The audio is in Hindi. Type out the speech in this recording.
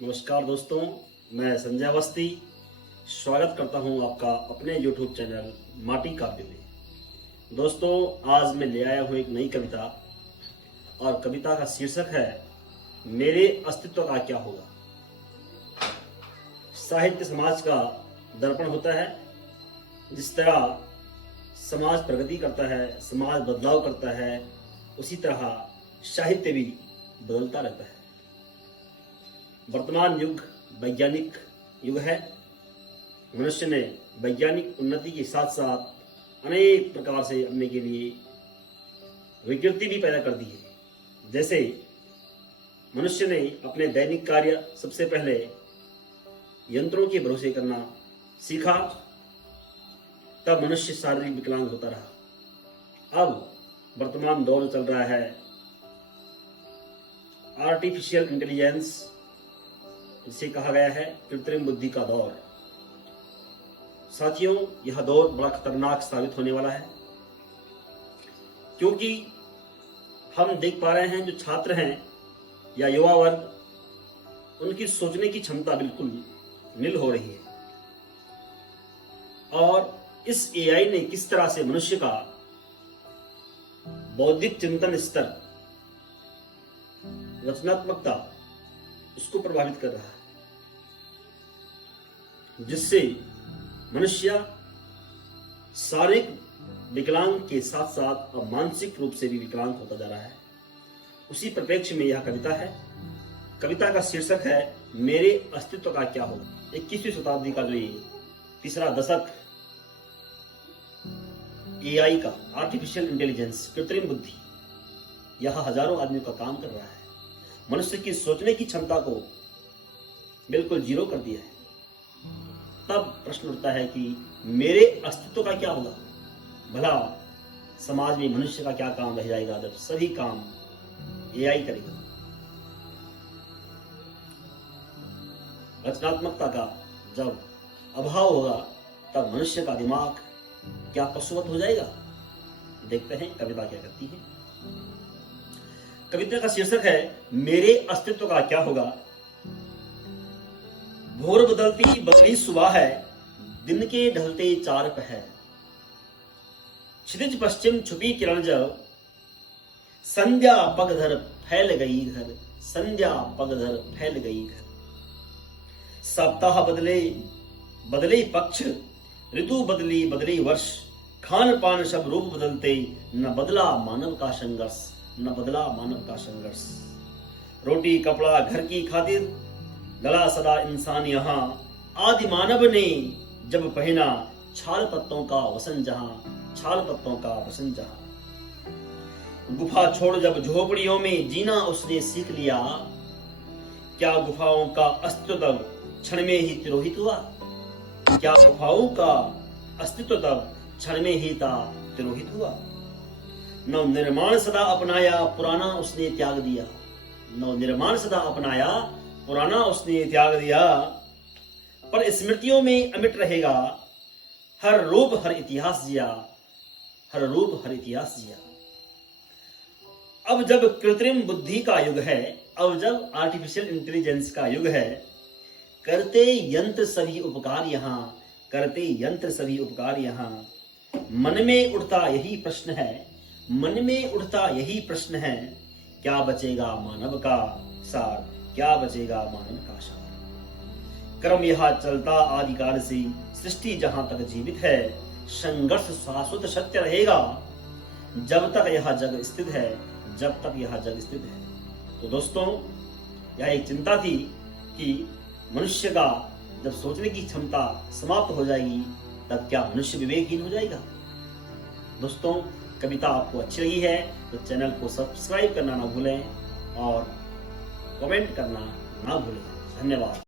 नमस्कार दोस्तों, मैं संजय अवस्थी स्वागत करता हूं आपका अपने YouTube चैनल माटी काव्य में। दोस्तों, आज मैं ले आया हूं एक नई कविता और कविता का शीर्षक है मेरे अस्तित्व का क्या होगा। साहित्य समाज का दर्पण होता है। जिस तरह समाज प्रगति करता है, समाज बदलाव करता है, उसी तरह साहित्य भी बदलता रहता है। वर्तमान युग वैज्ञानिक युग है। मनुष्य ने वैज्ञानिक उन्नति के साथ साथ अनेक प्रकार से अपने के लिए विकृति भी पैदा कर दी है। जैसे मनुष्य ने अपने दैनिक कार्य सबसे पहले यंत्रों के भरोसे करना सीखा, तब मनुष्य शारीरिक विकलांग होता रहा। अब वर्तमान दौर चल रहा है आर्टिफिशियल इंटेलिजेंस, जिसे कहा गया है कृत्रिम बुद्धि का दौर। साथियों, यह दौर बड़ा खतरनाक साबित होने वाला है, क्योंकि हम देख पा रहे हैं जो छात्र हैं या युवा वर्ग, उनकी सोचने की क्षमता बिल्कुल नील हो रही है। और इस एआई ने किस तरह से मनुष्य का बौद्धिक चिंतन स्तर, रचनात्मकता, उसको प्रभावित कर रहा है, जिससे मनुष्य शारीरिक विकलांग के साथ साथ अब मानसिक रूप से भी विकलांग होता जा रहा है। उसी परिप्रेक्ष्य में यह कविता है। कविता का शीर्षक है मेरे अस्तित्व का क्या होगा। 21वीं शताब्दी का जो ये तीसरा दशक एआई का, आर्टिफिशियल इंटेलिजेंस, कृत्रिम बुद्धि, यह हजारों आदमियों का काम कर रहा है। मनुष्य की सोचने की क्षमता को बिल्कुल जीरो कर दिया है। तब प्रश्न उठता है कि मेरे अस्तित्व का क्या होगा। भला समाज में मनुष्य का क्या काम रह जाएगा जब सभी काम एआई करेगा। रचनात्मकता का जब अभाव होगा, तब मनुष्य का दिमाग क्या पशुवत हो जाएगा। देखते हैं कविता क्या करती है। कविता का शीर्षक है मेरे अस्तित्व का क्या होगा। भोर बदलती बदली सुबह है, दिन के ढलते चार पहर, क्षितिज पश्चिम छुपी किरण जब, संध्या पगधर फैल गई घर, संध्या पगधर फैल गई घर। सप्ताह बदले बदले पक्ष, ऋतु बदली बदली वर्ष, खान पान सब रूप बदलते, न बदला मानव का संघर्ष, न बदला मानव का संघर्ष। रोटी कपड़ा घर की खातिर, गला सदा इंसान यहाँ, आदि मानव ने जब पहना, छाल पत्तों का वसन जहां, छाल पत्तों का वसन जहां। गुफा छोड़ जब झोपड़ियों में जीना उसने सीख लिया, क्या गुफाओं का अस्तित्व तब क्षण में ही तिरोहित हुआ, क्या गुफाओं का अस्तित्व तब क्षण में ही तिरोहित हुआ। नव निर्माण सदा अपनाया, पुराना उसने त्याग दिया, नव निर्माण सदा अपनाया, पुराना उसने त्याग दिया। पर स्मृतियों में अमिट रहेगा, हर रूप हर इतिहास जिया, हर रूप हर इतिहास जिया। अब जब कृत्रिम बुद्धि का युग है, अब जब आर्टिफिशियल इंटेलिजेंस का युग है, करते यंत्र सभी उपकार यहाँ, करते यंत्र सभी उपकार यहाँ। मन में उठता यही प्रश्न है, मन में उठता यही प्रश्न है, क्या बचेगा मानव का सार, क्या बचेगा मानव का सार। क्रम यह चलता आदिकाल से, सृष्टि जहां तक जीवित है, संघर्ष शाश्वत सत्य रहेगा, जब तक यह जग स्थित है, जब तक यह जग स्थित है। तो दोस्तों, यह एक चिंता थी कि मनुष्य का जब सोचने की क्षमता समाप्त हो जाएगी, तब क्या मनुष्य विवेकहीन हो जाएगा। दोस्तों, कविता आपको अच्छी लगी है तो चैनल को सब्सक्राइब करना ना भूलें और कमेंट करना ना भूलें। धन्यवाद।